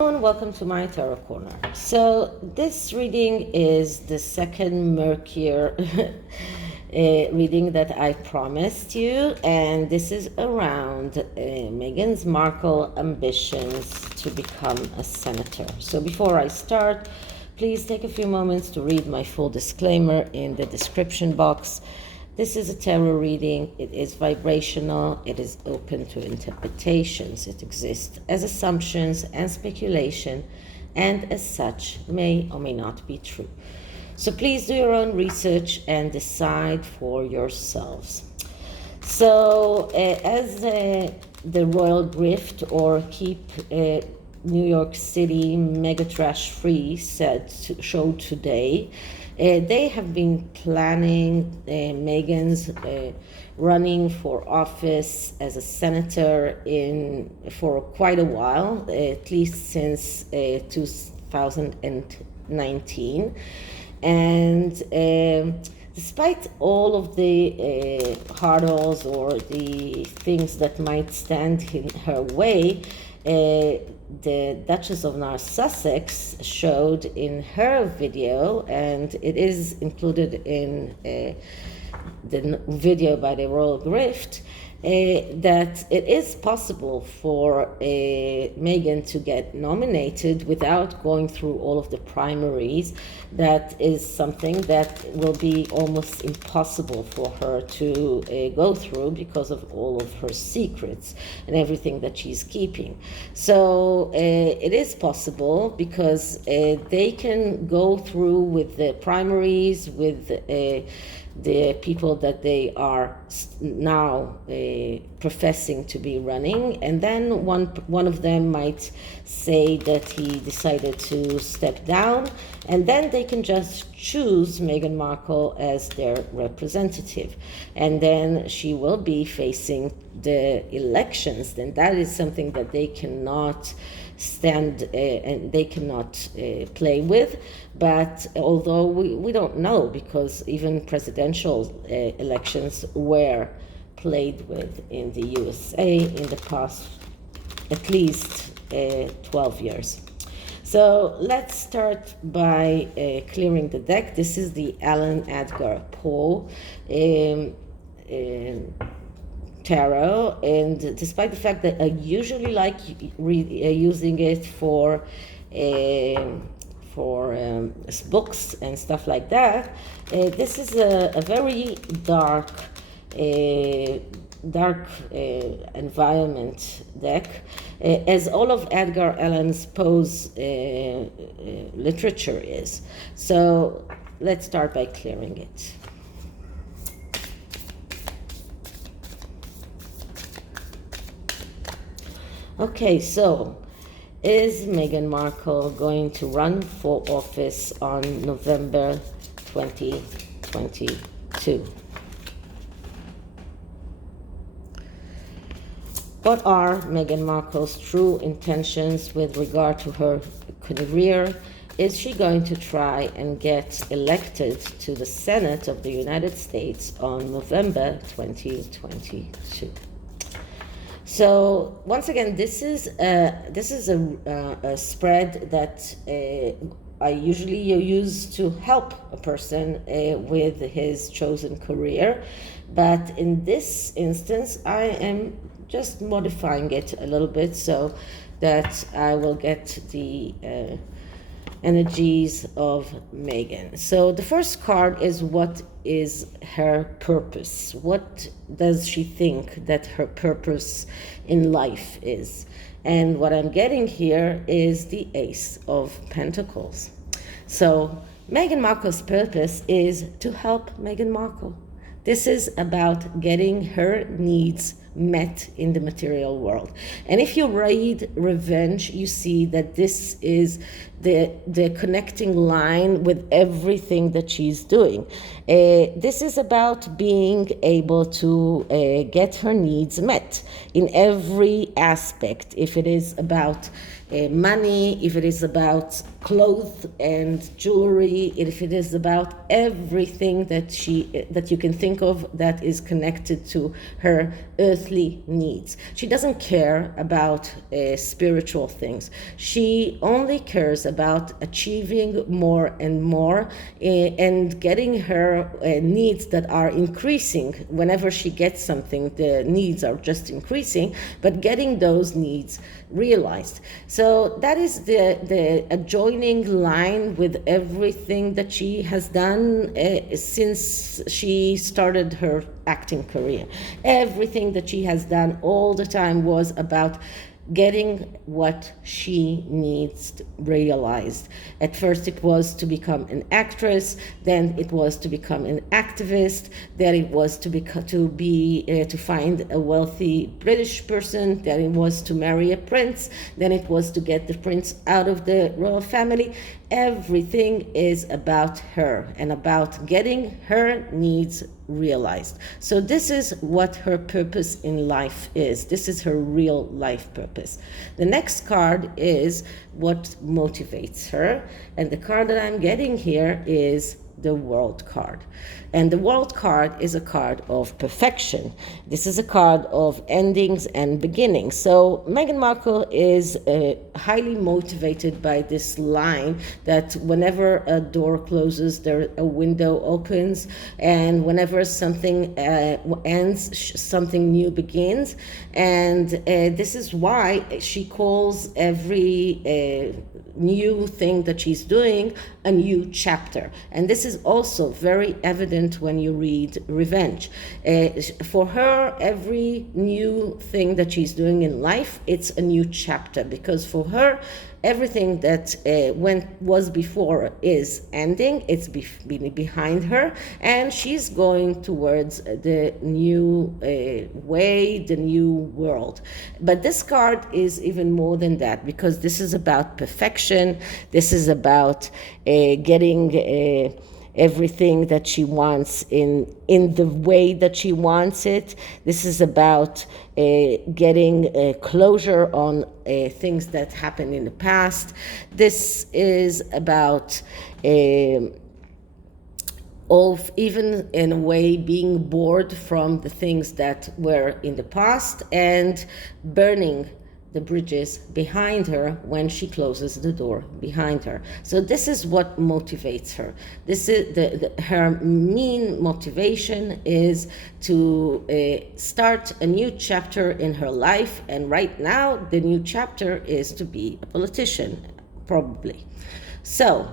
Welcome to my Tarot Corner. So this reading is the second murkier reading that I promised you, and this is around Meghan Markle's ambitions to become a senator. So before I start, please take a few moments to read my full disclaimer in the description box. This is a tarot reading. It is vibrational. It is open to interpretations. It exists as assumptions and speculation, and as such may or may not be true. So please do your own research and decide for yourselves. So as the Royal Grift, or Keep New York City Mega Trash Free showed today, they have been planning Meghan's running for office as a senator for quite a while, at least since 2019. And despite all of the hurdles or the things that might stand in her way, the Duchess of Sussex showed in her video, and it is included in the video by the Royal Grift, that it is possible for Meghan to get nominated without going through all of the primaries. That is something that will be almost impossible for her to go through because of all of her secrets and everything that she's keeping. So it is possible because they can go through with the primaries, with the people that they are now professing to be running, and then one of them might say that he decided to step down, and then they can just choose Meghan Markle as their representative, and then she will be facing the elections. Then that is something that they cannot stand and they cannot play with. But although we don't know, because even presidential elections were played with in the USA in the past at least 12 years. So let's start by clearing the deck. This is the ALLAN EDGAR Poe tarot, and despite the fact that I usually like using it for books and stuff like that, this is a very dark environment deck, as all of Edgar Allan's Poe's literature is. So let's start by clearing it. Okay, so is Meghan Markle going to run for office on November 2022? What are Meghan Markle's true intentions with regard to her career? Is she going to try and get elected to the Senate of the United States on November 2022? So once again, this is a spread that I usually use to help a person with his chosen career, but in this instance, I am just modifying it a little bit so that I will get the energies of Meghan. So the first card is, what is her purpose? What does she think that her purpose in life is? And what I'm getting here is the Ace of Pentacles. So Meghan Markle's purpose is to help Meghan Markle. This is about getting her needs met in the material world. And if you read Revenge, you see that this is the connecting line with everything that she's doing. This is about being able to get her needs met in every aspect. If it is about money, if it is about clothes and jewelry, if it is about everything that you can think of that is connected to her earthly needs. She doesn't care about spiritual things. She only cares about achieving more and more and getting her needs that are increasing. Whenever she gets something, the needs are just increasing, but getting those needs realized. So that is the adjoining line with everything that she has done since she started her acting career. Everything that she has done all the time was about getting what she needs realized. At first it was to become an actress, then it was to become an activist, then it was to find a wealthy British person, then it was to marry a prince, then it was to get the prince out of the royal family. Everything is about her and about getting her needs realized. So this is what her purpose in life is. This is her real life purpose. The next card is what motivates her, and the card that I'm getting here is the World card. And the World card is a card of perfection. This is a card of endings and beginnings. So Meghan Markle is highly motivated by this line that whenever a door closes, a window opens, and whenever something ends, something new begins. And this is why she calls every new thing that she's doing a new chapter. And this is also very evident when you read Revenge. For her, every new thing that she's doing in life, it's a new chapter, because for her, everything that was before is ending, it's behind her, and she's going towards the new way, the new world. But this card is even more than that, because this is about perfection. This is about getting everything that she wants in the way that she wants it. This is about getting closure on things that happened in the past. This is about of even in a way being bored from the things that were in the past and burning the bridges behind her when she closes the door behind her. So this is what motivates her. This is her main motivation is to start a new chapter in her life, and right now the new chapter is to be a politician, probably. So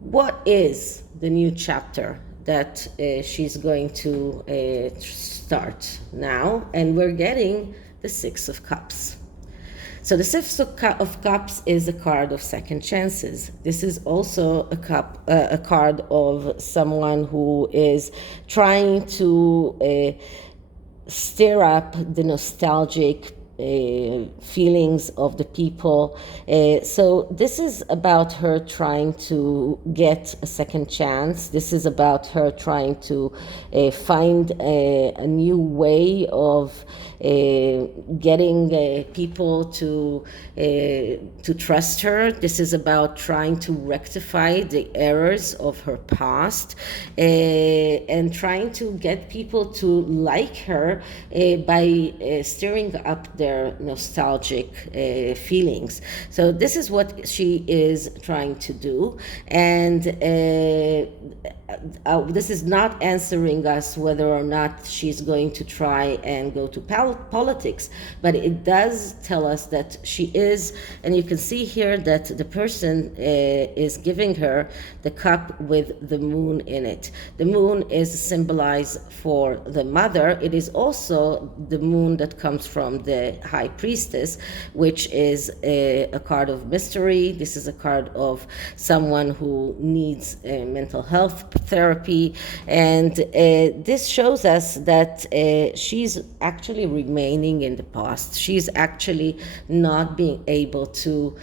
what is the new chapter that she's going to start now? And we're getting the Six of Cups. So the Six of Cups is a card of second chances. This is also a card of someone who is trying to stir up the nostalgic feelings of the people. So this is about her trying to get a second chance. This is about her trying to find a new way of getting people to trust her. This is about trying to rectify the errors of her past and trying to get people to like her by stirring up their nostalgic feelings. So this is what she is trying to do, and this is not answering us whether or not she's going to try and go to politics, but it does tell us that she is, and you can see here that the person is giving her the cup with the moon in it. The moon is symbolized for the mother. It is also the moon that comes from the High Priestess, which is a card of mystery. This is a card of someone who needs mental health therapy, and this shows us that she's actually remaining in the past. She's actually not being able to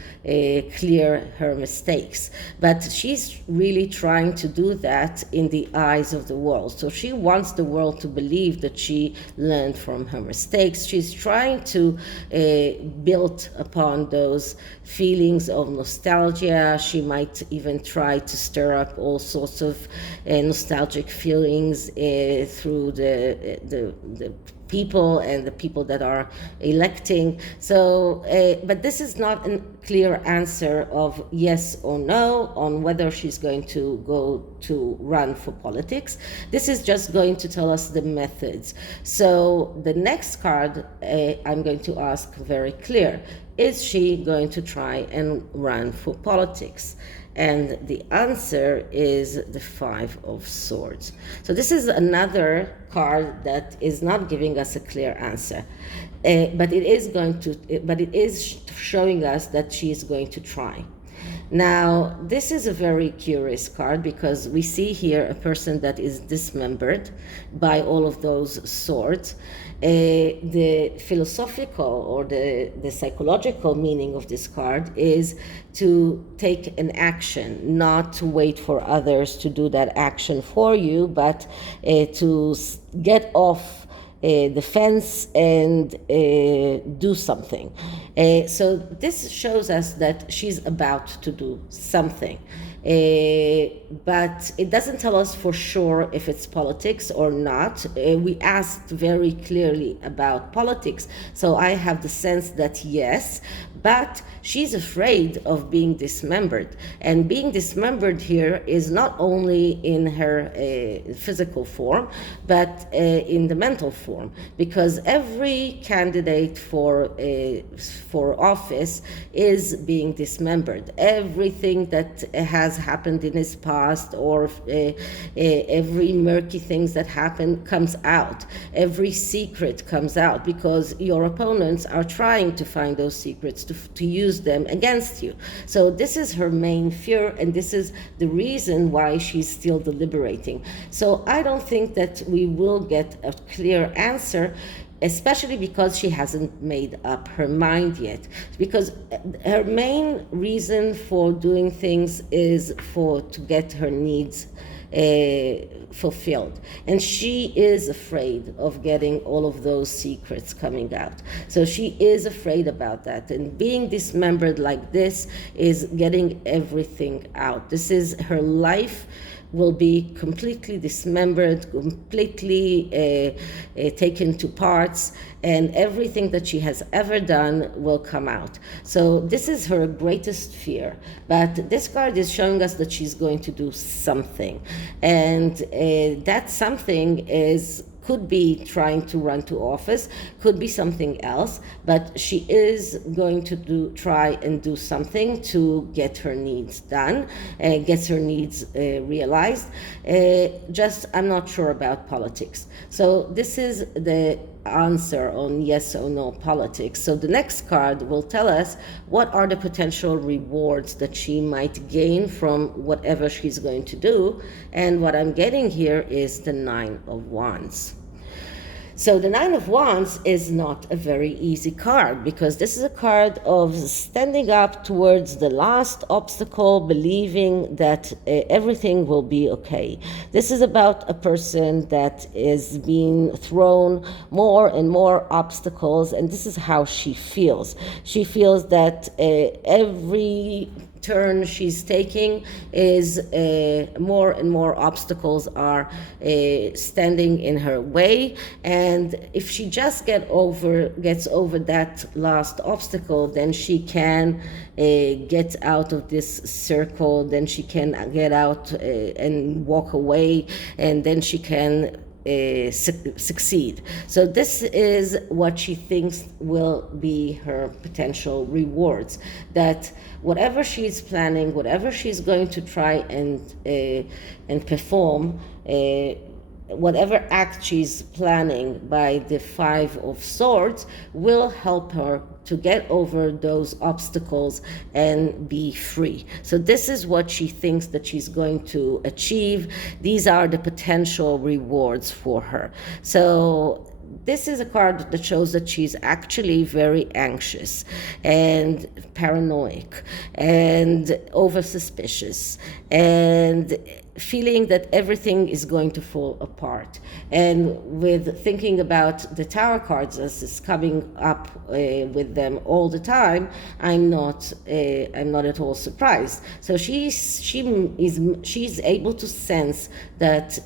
clear her mistakes. But she's really trying to do that in the eyes of the world. So she wants the world to believe that she learned from her mistakes. She's trying to build upon those feelings of nostalgia. She might even try to stir up all sorts of nostalgic feelings through the people and the people that are electing. So, but this is not a clear answer of yes or no on whether she's going to go to run for politics. This is just going to tell us the methods. So the next card I'm going to ask very clear. Is she going to try and run for politics? And the answer is the Five of Swords. So this is another card that is not giving us a clear answer, but it is showing us that she is going to try. Now, this is a very curious card because we see here a person that is dismembered by all of those swords. The philosophical or the psychological meaning of this card is to take an action, not to wait for others to do that action for you, but to get off the fence and do something. So this shows us that she's about to do something. But it doesn't tell us for sure if it's politics or not. We asked very clearly about politics, so I have the sense that yes, but she's afraid of being dismembered. And being dismembered here is not only in her physical form, but in the mental form, because every candidate for office is being dismembered. Everything that has happened in his past, or every murky things that happen comes out. Every secret comes out because your opponents are trying to find those secrets to use them against you. So this is her main fear, and this is the reason why she's still deliberating. So I don't think that we will get a clear answer, especially because she hasn't made up her mind yet. Because her main reason for doing things is to get her needs fulfilled. And she is afraid of getting all of those secrets coming out. So she is afraid about that. And being dismembered like this is getting everything out. This is her life will be completely dismembered, completely taken to parts, and everything that she has ever done will come out. So this is her greatest fear. But this card is showing us that she's going to do something. And that something could be trying to run to office, could be something else, but she is going to try and do something to get her needs done, gets her needs realized. Just, I'm not sure about politics. So this is the answer on yes or no politics. So the next card will tell us what are the potential rewards that she might gain from whatever she's going to do. And what I'm getting here is the Nine of Wands. So the Nine of Wands is not a very easy card, because this is a card of standing up towards the last obstacle, believing that everything will be okay. This is about a person that is being thrown more and more obstacles, and this is how she feels. She feels that every turn she's taking is more and more obstacles are standing in her way, and if she just gets over that last obstacle, then she can get out of this circle, then she can get out and walk away, and then she can succeed. So this is what she thinks will be her potential rewards, that whatever she's planning, whatever she's going to try and perform, whatever act she's planning by the Five of Swords will help her to get over those obstacles and be free. So this is what she thinks that she's going to achieve. These are the potential rewards for her. So this is a card that shows that she's actually very anxious and paranoid and over suspicious and feeling that everything is going to fall apart. And with thinking about the tarot cards as is coming up with them all the time, I'm not at all surprised. So she's able to sense that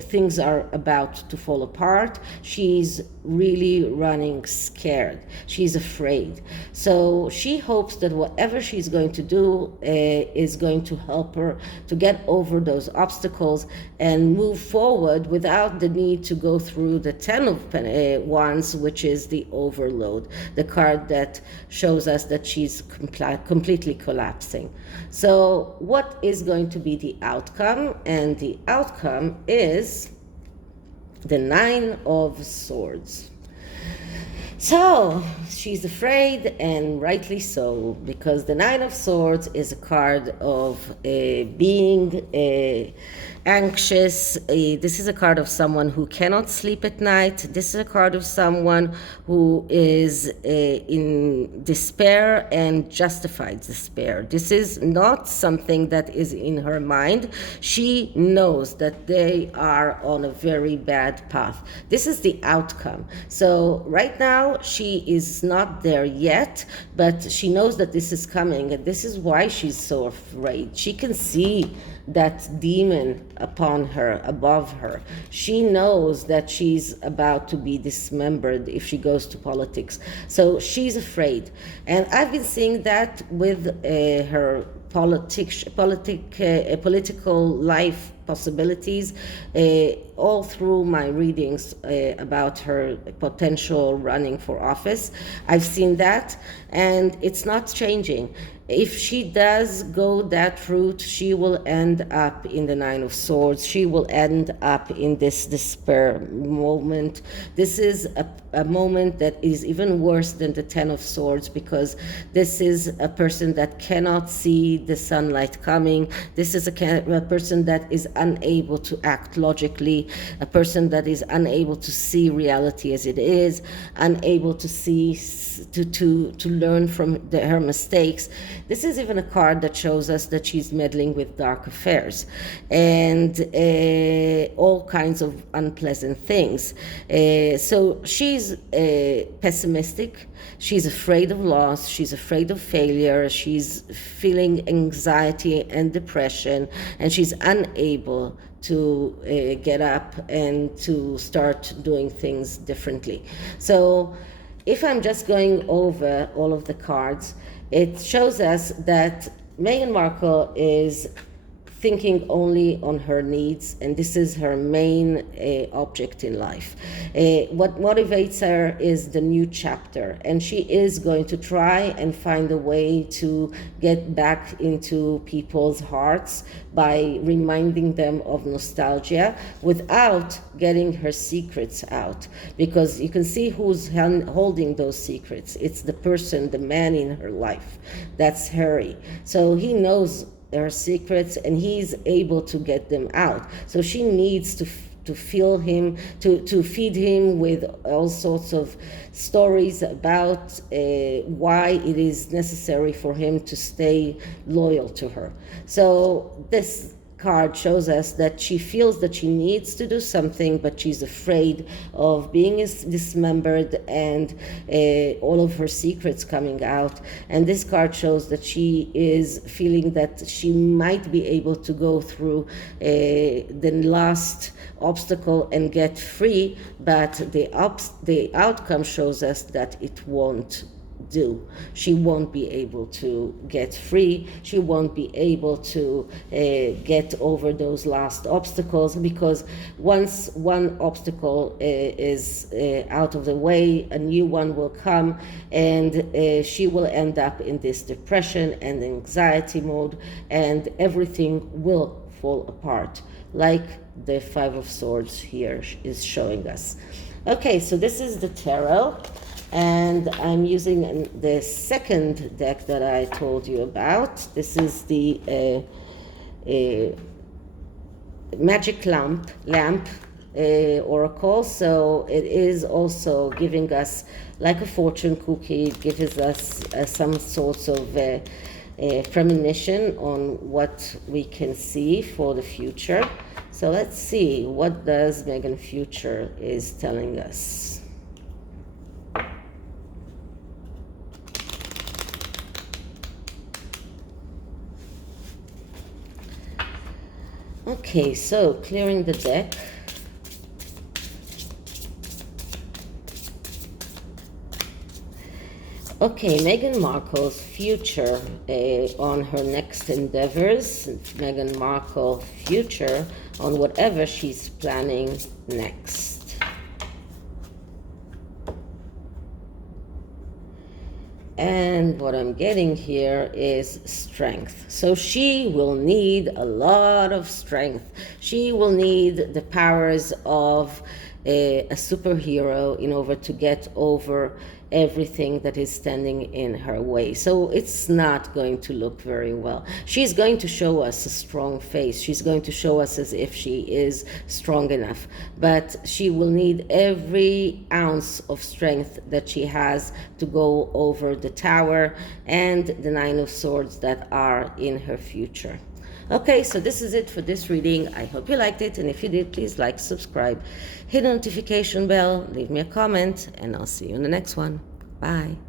things are about to fall apart. She's really running scared. She's afraid. So she hopes that whatever she's going to do is going to help her to get over those obstacles and move forward without the need to go through the 10 of Wands, which is the overload, the card that shows us that she's completely collapsing. So what is going to be the outcome? And the outcome is the 9 of Swords. So she's afraid, and rightly so, because the 9 of Swords is a card of being anxious. This is a card of someone who cannot sleep at night. This is a card of someone who is in despair and justified despair. This is not something that is in her mind. She knows that they are on a very bad path. This is the outcome. So right now she is not there yet, but she knows that this is coming, and this is why she's so afraid. She can see that demon upon her, above her. She knows that she's about to be dismembered if she goes to politics. So she's afraid. And I've been seeing that with her political life possibilities all through my readings about her potential running for office. I've seen that, and it's not changing. If she does go that route, she will end up in the 9 of Swords. She will end up in this despair moment. This is a moment that is even worse than the 10 of Swords, because this is a person that cannot see the sunlight coming. This is a person that is unable to act logically, a person that is unable to see reality as it is, unable to see, to learn from her mistakes. This is even a card that shows us that she's meddling with dark affairs and all kinds of unpleasant things. So she's pessimistic. She's afraid of loss. She's afraid of failure. She's feeling anxiety and depression, and she's unable to get up and to start doing things differently. So if I'm just going over all of the cards, it shows us that Meghan Markle is thinking only on her needs, and this is her main object in life. What motivates her is the new chapter, and she is going to try and find a way to get back into people's hearts by reminding them of nostalgia without getting her secrets out, because you can see who's holding those secrets. It's the person, the man in her life. That's Harry. So he knows her secrets, and he's able to get them out. So she needs to feel him, to feed him with all sorts of stories about why it is necessary for him to stay loyal to her. So this card shows us that she feels that she needs to do something, but she's afraid of being dismembered and all of her secrets coming out. And this card shows that she is feeling that she might be able to go through the last obstacle and get free, but the outcome shows us that it won't do. She won't be able to get free. She won't be able to get over those last obstacles, because once one obstacle is out of the way, a new one will come, and she will end up in this depression and anxiety mode, and everything will fall apart, like the 5 of Swords here is showing us. Okay, so this is the tarot. And I'm using the second deck that I told you about. This is the magic lamp oracle, so it is also giving us like a fortune cookie. It gives us some sorts of premonition on what we can see for the future. So let's see, what does Meghan future is telling us. Okay, so clearing the deck. Okay, Meghan Markle's future on her next endeavors. Meghan Markle future on whatever she's planning next. And what I'm getting here is strength. So she will need a lot of strength. She will need the powers of a superhero in order to get over everything that is standing in her way. So it's not going to look very well. She's going to show us a strong face. She's going to show us as if she is strong enough, but she will need every ounce of strength that she has to go over the tower and the Nine of Swords that are in her future. Okay, so this is it for this reading. I hope you liked it, and if you did, please like, subscribe, hit the notification bell, leave me a comment, and I'll see you in the next one. Bye.